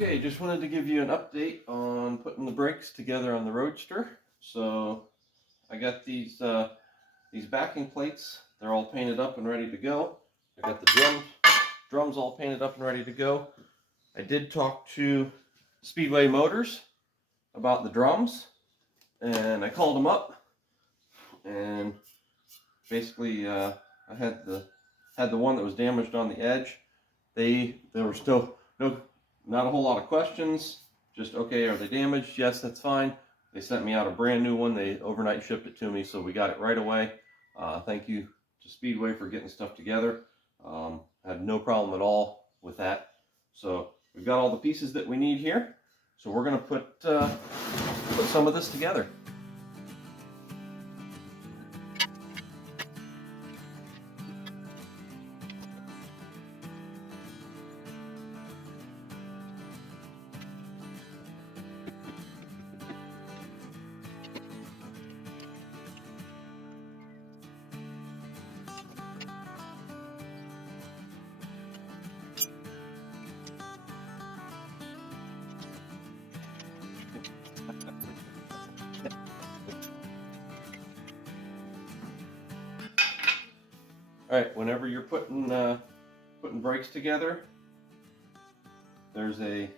Okay, just wanted to give you an update on putting the brakes together on the Roadster. So I got these backing plates. They're all painted up and ready to go. I got the drums all painted up and ready to go. I did talk to Speedway Motors about the drums, and I called them up, and basically I had the one that was damaged on the edge. There were still not a whole lot of questions. Just, okay, are they damaged? Yes, that's fine. They sent me out a brand new one. They overnight shipped it to me, so we got it right away. Thank you to Speedway for getting stuff together. Had no problem at all with that. So we've got all the pieces that we need here. So we're going to put some of this together. All right, whenever you're putting brakes together, the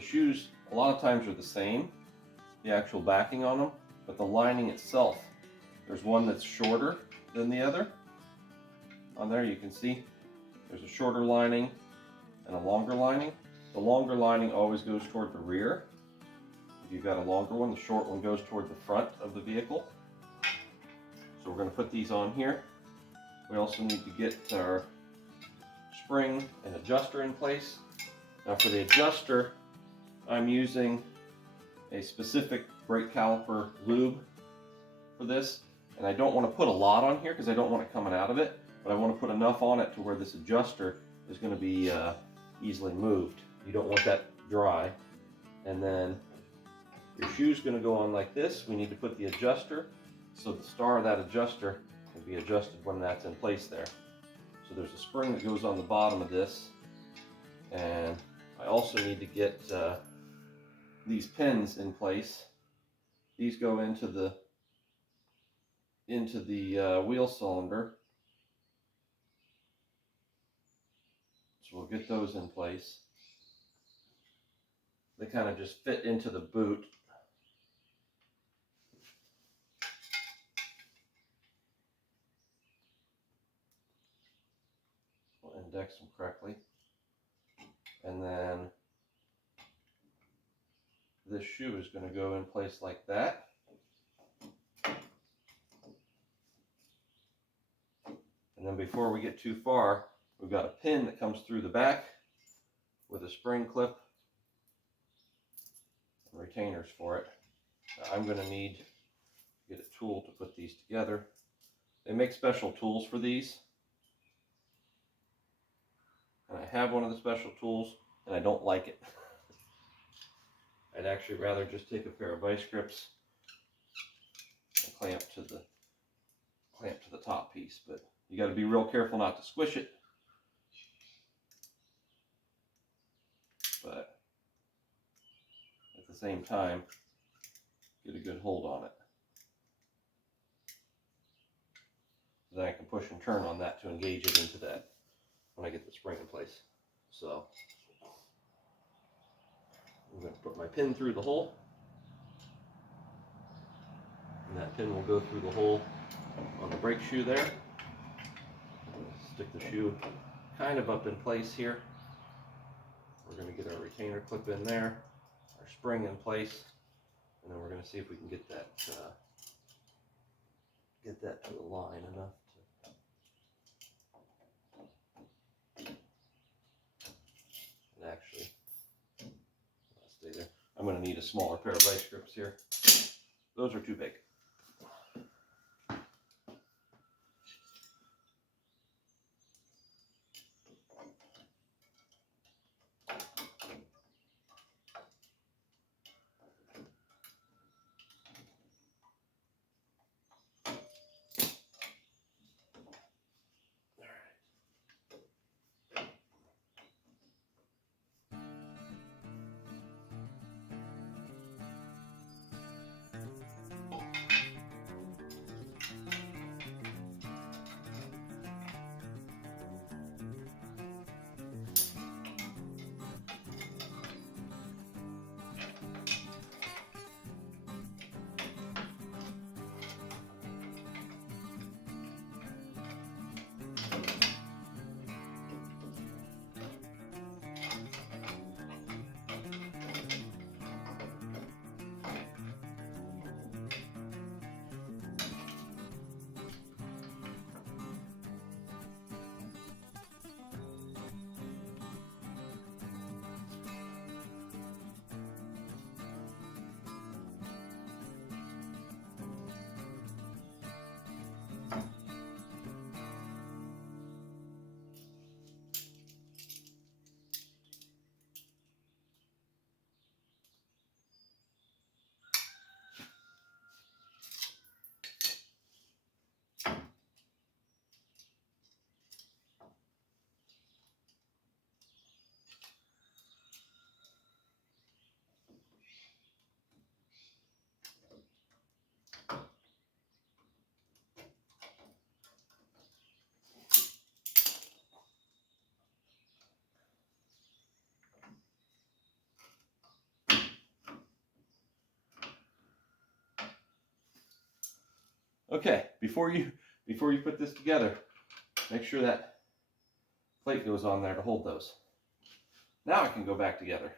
shoes a lot of times are the same, the actual backing on them, but the lining itself, there's one that's shorter than the other. On there you can see there's a shorter lining and a longer lining. The longer lining always goes toward the rear. If you've got a longer one, the short one goes toward the front of the vehicle. So we're going to put these on here. We also need to get our spring and adjuster in place. Now for the adjuster, I'm using a specific brake caliper lube for this. And I don't want to put a lot on here because I don't want it coming out of it, but I want to put enough on it to where this adjuster is going to be easily moved. You don't want that dry. And then your shoe's going to go on like this. We need to put the adjuster, so the star of that adjuster will be adjusted when that's in place there. So there's a spring that goes on the bottom of this, and I also need to get these pins in place. These go into the wheel cylinder, so we'll get those in place. They kind of just fit into the boot. We'll index them correctly. And then this shoe is going to go in place like that. And then before we get too far, we've got a pin that comes through the back with a spring clip and retainers for it. Now, I'm going to need to get a tool to put these together. They make special tools for these. And I have one of the special tools, and I don't like it. I'd actually rather just take a pair of vice grips and clamp to the top piece, but you got to be real careful not to squish it. But at the same time, get a good hold on it. Then I can push and turn on that to engage it into that when I get the spring in place. So I'm going to put my pin through the hole, and that pin will go through the hole on the brake shoe there. Stick the shoe kind of up in place here. We're going to get our retainer clip in there, our spring in place, and then we're going to see if we can get that to the line enough to, and actually, stay there. I'm going to need a smaller pair of vice grips here. Those are too big. Okay, before you put this together, make sure that plate goes on there to hold those. Now I can go back together.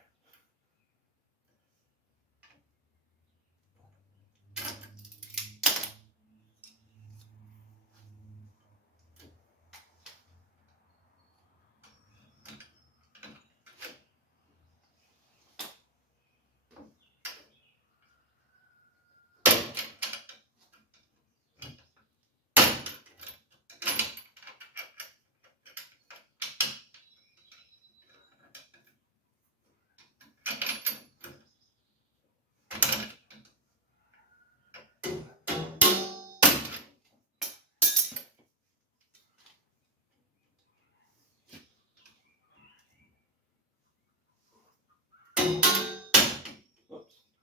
Oops.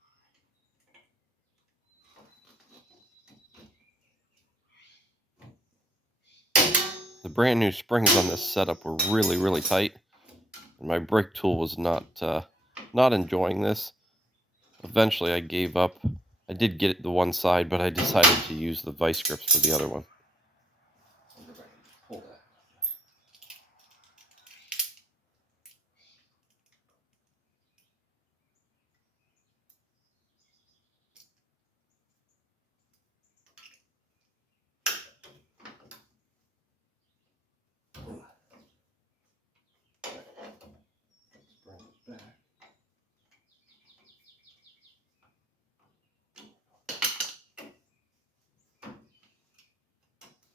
The brand new springs on this setup were really tight, and my brake tool was not enjoying this. Eventually I gave up. I did get it the one side, but I decided to use the vice grips for the other one. Pull that. Bring this back.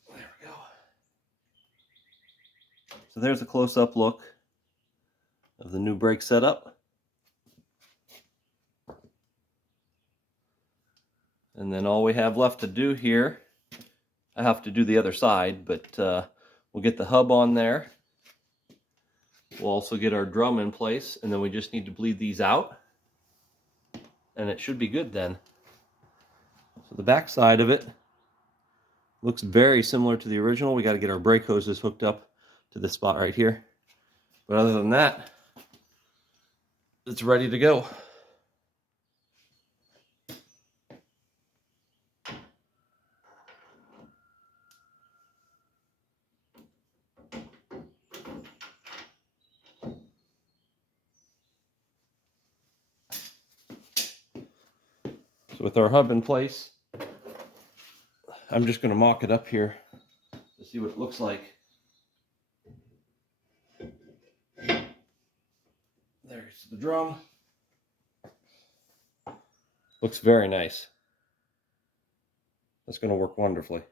There we go. So there's a close-up look of the new brake setup. And then all we have left to do here, I have to do the other side, but we'll get the hub on there. We'll also get our drum in place, and then we just need to bleed these out, and it should be good then. So the back side of it looks very similar to the original. We got to get our brake hoses hooked up to this spot right here. But other than that, it's ready to go. So with our hub in place, I'm just going to mock it up here to see what it looks like. There's the drum. Looks very nice. That's going to work wonderfully.